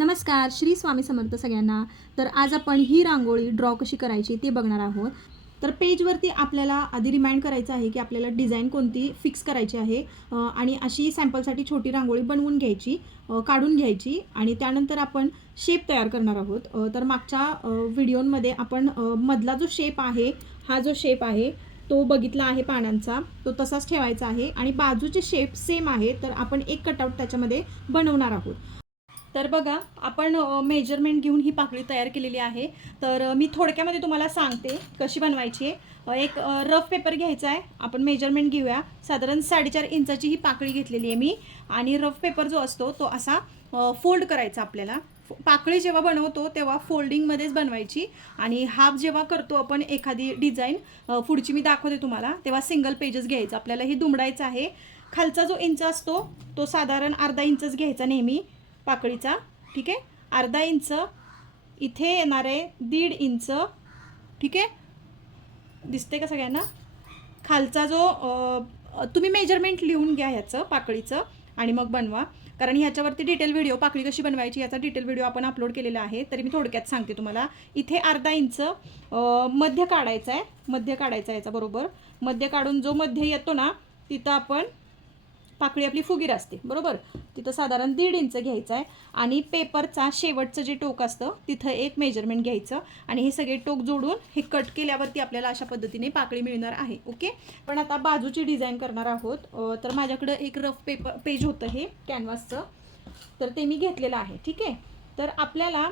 नमस्कार, श्री स्वामी समर्थ सगळ्यांना. तर आज आपण ही रांगोळी ड्रॉ कशी करायची ते बघणार आहोत. तर पेजवरती आपल्याला आधी रिमाइंड करायचं आहे की आपल्याला डिझाईन कोणती फिक्स करायची आहे आणि अशी सॅम्पलसाठी छोटी रांगोळी बनवून घ्यायची, काढून घ्यायची आणि त्यानंतर आपण शेप तयार करणार आहोत. तर मागच्या व्हिडिओमध्ये आपण मधला जो शेप आहे, हा जो शेप आहे तो बघितला आहे पानांचा, तो तसाच ठेवायचा आहे आणि बाजूचे शेप सेम आहे. तर आपण एक कटआउट त्याच्यामध्ये बनवणार आहोत. तर बघा, आपण मेजरमेंट घेऊन ही पाकळी तयार केलेली आहे. तर मी थोडक्यामध्ये तुम्हाला सांगते कशी बनवायची आहे. एक रफ पेपर घ्यायचा आहे, आपण मेजरमेंट घेऊया. साधारण 4.5 इंचाची ही पाकळी घेतलेली आहे मी. आणि रफ पेपर जो असतो तो असा फोल्ड करायचा आपल्याला. पाकळी जेव्हा बनवतो तेव्हा फोल्डिंगमध्येच बनवायची आणि हाफ जेव्हा करतो आपण एखादी डिझाईन, पुढची मी दाखवते तुम्हाला, तेव्हा सिंगल पेजेस घ्यायचं. आपल्याला हे दुमडायचं आहे. खालचा जो इंच असतो तो साधारण अर्धा इंचच घ्यायचा नेहमी पाकळीचा. ठीक आहे, अर्धा इंच. इथे येणार आहे 1.5 इंच. ठीक आहे, दिसते का सगळ्यांना? खालचा जो तुम्ही मेजरमेंट लिहून घ्या ह्याचं पाकळीचं आणि मग बनवा, कारण ह्याच्यावरती डिटेल व्हिडिओ पाकळी कशी बनवायची याचा डिटेल व्हिडिओ आपण अपलोड केलेला आहे. तरी मी थोडक्यात सांगते तुम्हाला. इथे अर्धा इंच मध्य काढायचा आहे. मध्य काढायचा याचा बरोबर. मध्य काढून जो मध्य येतो ना तिथं आपण, पाकळी आपली फुगीर असते बरोबर, तिथं साधारण 1.5 इंच घ्यायचं आहे. आणि पेपरचा शेवटचं जे टोक असतं तिथं एक मेजरमेंट घ्यायचं आणि हे सगळे टोक जोडून हे कट केल्यावरती आपल्याला अशा पद्धतीने पाकळी मिळणार आहे. ओके, पण आता बाजूची डिझाईन करणार आहोत. तर माझ्याकडं एक रफ पेज होतं हे कॅनव्हासचं, तर ते मी घेतलेलं आहे. ठीक आहे, तर आपल्याला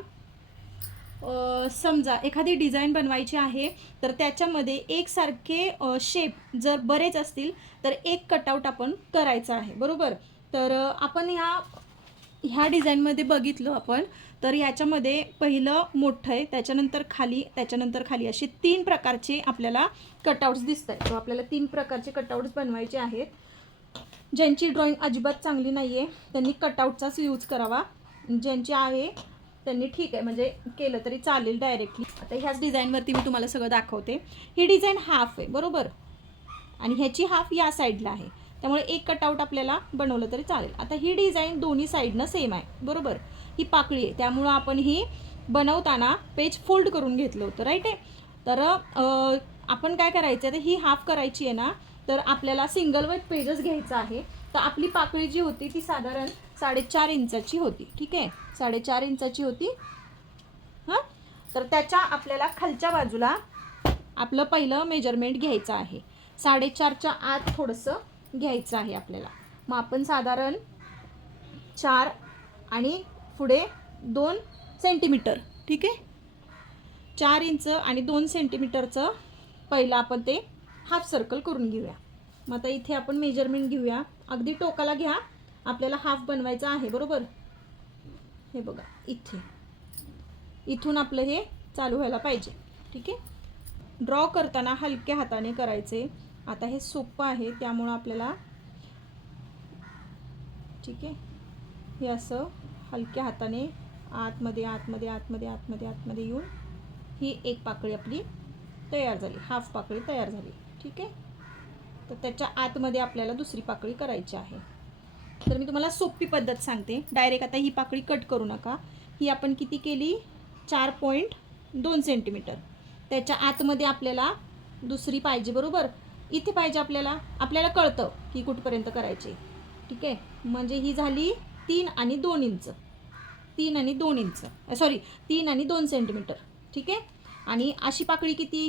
समजा एखादी डिझाईन बनवायची आहे तर त्याच्यामध्ये एकसारखे शेप जर बरेच असतील तर एक कटआउट आपण करायचं आहे बरोबर. तर आपण ह्या डिझाईनमध्ये बघितलं आपण, तर ह्याच्यामध्ये पहिलं मोठं आहे, त्याच्यानंतर खाली असे 3 प्रकारचे आपल्याला कटआउट्स दिसत आहेत. तर आपल्याला 3 प्रकारचे कटआउट्स बनवायचे आहेत. ज्यांची ड्रॉइंग अजिबात चांगली नाही आहे त्यांनी कटआउटचाच यूज करावा. ज्यांची आहे त्यांनी ठीक आहे, म्हणजे केलं तरी चालेल डायरेक्टली. आता ह्याच डिझाईनवरती मी तुम्हाला सगळं दाखवते. ही डिझाईन हाफ आहे बरोबर आणि ह्याची हाफ या साईडला आहे, त्यामुळे एक कटआउट आपल्याला बनवलं तरी चालेल. आता ही डिझाईन दोन्ही साईडनं सेम आहे बरोबर. ही पाकळी आहे त्यामुळं आपण ही बनवताना पेज फोल्ड करून घेतलं होतं, राईट आहे. तर आपण काय करायचं आहे, तर ही हाफ करायची आहे ना, तर आपल्याला सिंगल वाईट पेजच घ्यायचं आहे. तर आपली पाकळी जी होती ती साधारण 4.5 इंचाची होती. ठीक आहे, 4.5 इंचाची होती. हां, तर त्याच्या आपल्याला खालच्या बाजूला आपलं पहिलं मेजरमेंट घ्यायचं आहे. 4.5च्या आत थोडंसं घ्यायचं आहे आपल्याला. मग आपण साधारण 4 आणि पुढे 2 सेंटीमीटर. ठीक आहे, 4 इंच आणि 2 सेंटीमीटरचं पहिलं आपण ते हाफ सर्कल करून घेऊया. मग आता इथे आपण मेजरमेंट घेऊया. अगदी टोकाला घ्या, आपल्याला हाफ बनवायचा आहे बरोबर. हे बघा, इथून आपलं हे चालू व्हायला पाहिजे. ठीक आहे, ड्रॉ करताना हलक्या हाताने करायचे. आता हे सोपं आहे त्यामुळं आपल्याला, ठीक आहे, हे असं हलक्या हाताने आतमध्ये आतमध्ये आतमध्ये आतमध्ये आतमध्ये येऊन ही एक पाकळी आपली तयार झाली, हाफ पाकळी तयार झाली. ठीक आहे, तर त्याच्या आतमध्ये आपल्याला दुसरी पाकळी करायची आहे. तर मी तुम्हाला सोपी पद्धत सांगते. डायरेक्ट आता ही पाकळी कट करू नका. ही आपण किती केली, 4.2 सेंटीमीटर. त्याच्या आतमध्ये आपल्याला दुसरी पाहिजे बरोबर. इथे पाहिजे आपल्याला कळतं की कुठपर्यंत करायचे. ठीक आहे, म्हणजे ही झाली 3 आणि 2 इंच. 3 आणि 2 इंच, सॉरी 3 आणि 2 सेंटीमीटर. ठीक आहे, आणि अशी पाकळी किती,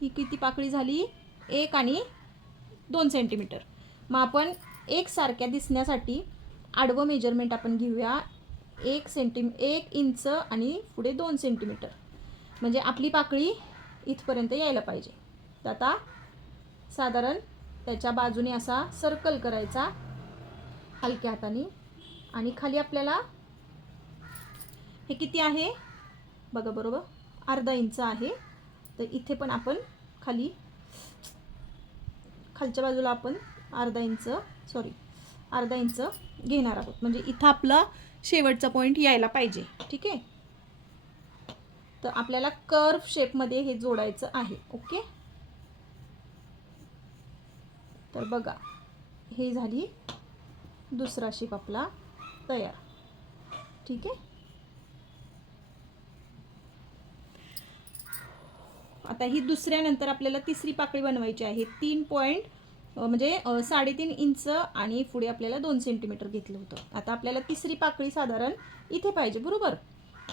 ही किती पाकळी झाली, 1 आणि 2 सेंटीमीटर. मग आपण एकसारख्या दिसण्यासाठी आडवं मेजरमेंट आपण घेऊया. 1 इंच आणि पुढे 2 सेंटीमीटर, म्हणजे आपली पाकळी इथपर्यंत यायला पाहिजे. तर आता साधारण त्याच्या बाजूने असा सर्कल करायचा हलक्या हाताने आणि खाली आपल्याला हे किती आहे बघा बरोबर, अर्धा इंच आहे. तर इथे पण आपण खालच्या बाजूला आपण अर्धा इंच घेणार आहोत, म्हणजे इथं आपला शेवटचा पॉईंट यायला पाहिजे. ठीक आहे, तर आपल्याला कर्व शेपमध्ये हे जोडायचं आहे. ओके, तर बघा, हे झाली दुसरा शेप आपला. तयार. ठीक आहे. आता ही दुसऱ्यानंतर आपल्याला तिसरी पाकळी बनवायची आहे. 3.3 इंच आणि पुढे आपल्याला 2 सेंटीमीटर घेतलं होतं. आता आपल्याला तिसरी पाकळी साधारण इथे पाहिजे, बरोबर.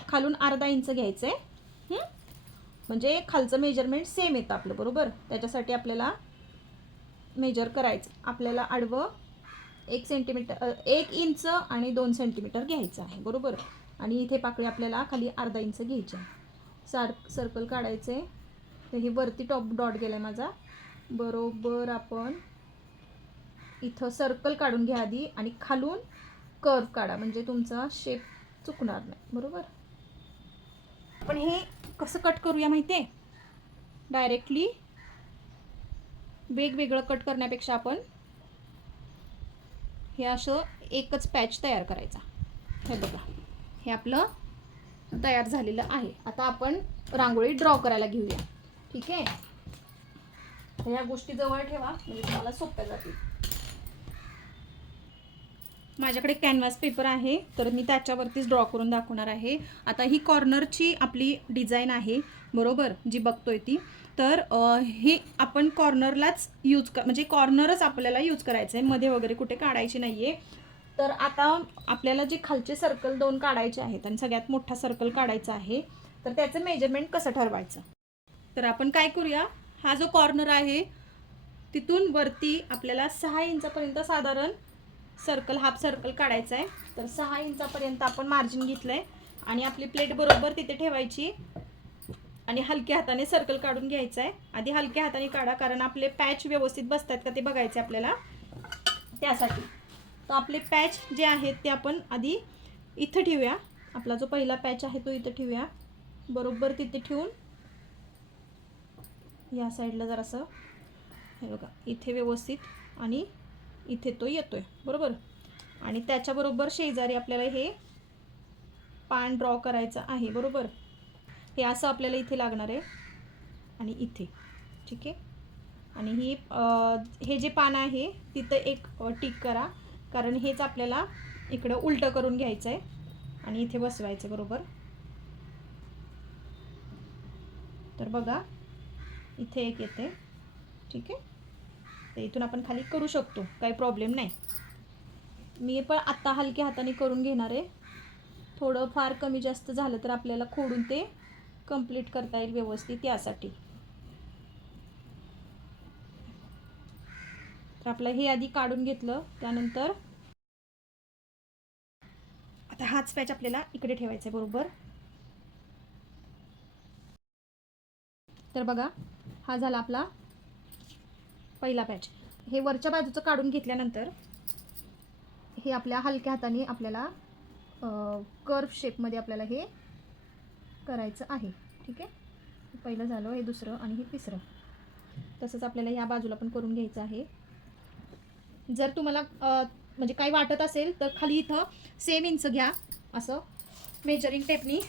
खालून अर्धा इंच घ्यायचं आहे. म्हणजे खालचं मेजरमेंट सेम येतं आपलं, बरोबर. त्याच्यासाठी आपल्याला मेजर करायचं. आपल्याला आडवं 1 इंच आणि 2 सेंटीमीटर घ्यायचं आहे, बरोबर. आणि इथे पाकळी आपल्याला खाली अर्धा इंच घ्यायची आहे. सर्कल काढायचे. तर हे वरती टॉप डॉट गेलाय माझा, बरोबर. आपण इथं सर्कल काढून घ्या आधी आणि खालून कर्व काढा, म्हणजे तुमचा शेप चुकणार नाही, बरोबर. आपण हे कसं कट करूया माहिती आहे. डायरेक्टली वेगवेगळं कट करण्यापेक्षा आपण हे असं एकच पॅच तयार करायचा. हे बघा, हे आपलं तयार झालेलं आहे. आता आपण रांगोळी ड्रॉ करायला घेऊया. ठीक आहे. तर ह्या गोष्टी जवळ ठेवा म्हणजे तुम्हाला सोप्या जातील. माझ्याकडे कॅनव्हास पेपर आहे, तर मी त्याच्यावरतीच ड्रॉ करून दाखवणार आहे. आता ही कॉर्नरची आपली डिझाईन आहे, बरोबर, जी बघतोय ती. तर हे आपण कॉर्नरलाच म्हणजे कॉर्नरच आपल्याला यूज करायचं आहे, मध्ये वगैरे कुठे काढायची नाही आहे. तर आता आपल्याला जे खालचे सर्कल 2 काढायचे आहेत आणि सगळ्यात मोठा सर्कल काढायचा आहे, तर त्याचं मेजरमेंट कसं ठरवायचं. तर आपण काय करूया, हा जो कॉर्नर आहे तिथून वरती आपल्याला 6 इंचापर्यंत साधारण सर्कल, हाफ सर्कल काढायचा आहे. तर 6 इंचापर्यंत आपण मार्जिन घेतलं आहे आणि आपली प्लेट बरोबर तिथे ठेवायची आणि हलक्या हाताने सर्कल काढून घ्यायचं आहे. आधी हलक्या हाताने काढा, कारण आपले पॅच व्यवस्थित बसतात का ते बघायचे आपल्याला, त्यासाठी. तर आपले पॅच जे आहेत ते आपण आधी इथं ठेवूया. आपला जो पहिला पॅच आहे तो इथं ठेवूया, बरोबर तिथे ठेवून या साईडला जरासं, हे बघा, इथे व्यवस्थित आणि इथे तो येतोय, बरोबर. आणि त्याच्याबरोबर शेजारी आपल्याला हे पान ड्रॉ करायचं आहे, बरोबर. हे असं आपल्याला इथे लागणार आहे आणि इथे. ठीक आहे. आणि हे जे पान आहे तिथं एक टिक करा, कारण हेच आपल्याला इकडं उलटं करून घ्यायचं आहे आणि इथे बसवायचं, बरोबर. तर बघा, इथे एक येते. ठीक आहे. तर इथून आपण खाली करू शकतो, काही प्रॉब्लेम नाही. मी पण आत्ता हलक्या हाताने करून घेणार आहे. थोडं फार कमी जास्त झालं तर आपल्याला खोडून ते कंप्लीट करता येईल व्यवस्थित, यासाठी. तर आपलं हे आधी काढून घेतलं. त्यानंतर आता हाच पॅच आपल्याला इकडे ठेवायचा आहे, बरोबर. तर बघा, हा झाला आपला पहिला पॅच. हे वरच्या बाजूचं काढून घेतल्यानंतर हे आपल्या हलक्या हाताने आपल्याला कर्व शेपमध्ये आपल्याला हे करायचं आहे. ठीक आहे. पहिलं झालं, हे दुसरं आणि हे तिसरं. तसंच आपल्याला ह्या बाजूला पण करून घ्यायचं आहे. जर तुम्हाला म्हणजे काही वाटत असेल तर खाली इथं सेम इंच घ्या, असं मेजरिंग टेपनी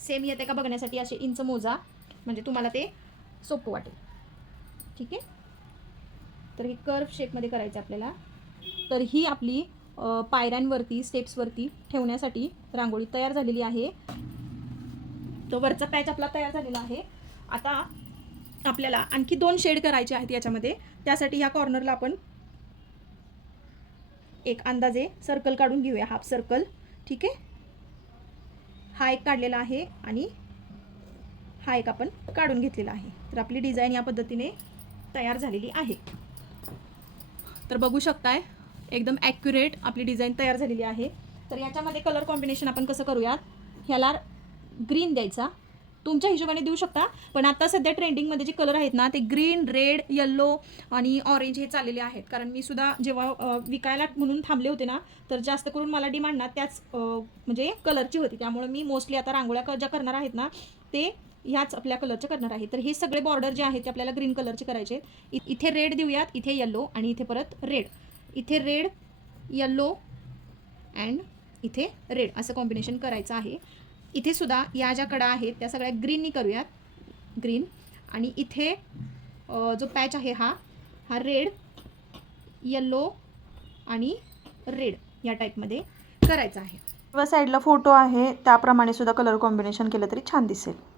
सेम येते का बघण्यासाठी असे इंच मोजा, म्हणजे तुम्हाला ते सोपं वाटेल. ठीक आहे. तर हे कर्व शेपमध्ये करायचं आपल्याला. तर ही आपली पायऱ्यांवरती, स्टेप्सवरती ठेवण्यासाठी रांगोळी तयार झालेली आहे. तो वरचा पॅच आपला तयार झालेला आहे. आता आपल्याला आणखी 2 शेड करायचे आहेत याच्यामध्ये. त्यासाठी ह्या कॉर्नरला आपण एक अंदाजे सर्कल काढून घेऊया, हाफ सर्कल. ठीक आहे. हा एक काढलेला आहे आणि हा एक आपण काढून घेतलेला आहे. तर आपली डिझाईन या पद्धतीने तयार झालेली आहे. तर बघू शकताय, एकदम ॲक्युरेट आपली डिझाईन तयार झालेली आहे. तर याच्यामध्ये कलर कॉम्बिनेशन आपण कसं करूयात, ह्याला ग्रीन द्यायचा, तुमच्या हिशोबाने देऊ शकता. पण आता सध्या ट्रेंडिंगमध्ये जे कलर आहेत ना, ते ग्रीन, रेड, येल्लो आणि ऑरेंज हे चाललेले आहेत. कारण मी सुद्धा जेव्हा विकायला म्हणून थांबले होते ना, तर जास्त करून मला डिमांड ना त्याच म्हणजे कलरची होती. त्यामुळे मी मोस्टली आता रांगोळ्या ज्या करणार आहेत ना, ते ह्याच आपल्या कलरचे करणार आहे. तर हे सगळे बॉर्डर जे आहेत ते आपल्याला ग्रीन कलरचे करायचे. इथे रेड देऊयात, इथे येल्लो आणि इथे परत रेड. इथे रेड, येल्लो अँड इथे रेड असं कॉम्बिनेशन करायचं आहे. इथे सुद्धा या ज्या कडा आहेत त्या सगळ्या ग्रीननी करूयात, ग्रीन. आणि इथे जो पॅच आहे हा रेड, येल्लो आणि रेड या टाईपमध्ये करायचा आहे. किंवा साईडला फोटो आहे त्याप्रमाणे सुद्धा कलर कॉम्बिनेशन केलं तरी छान दिसेल.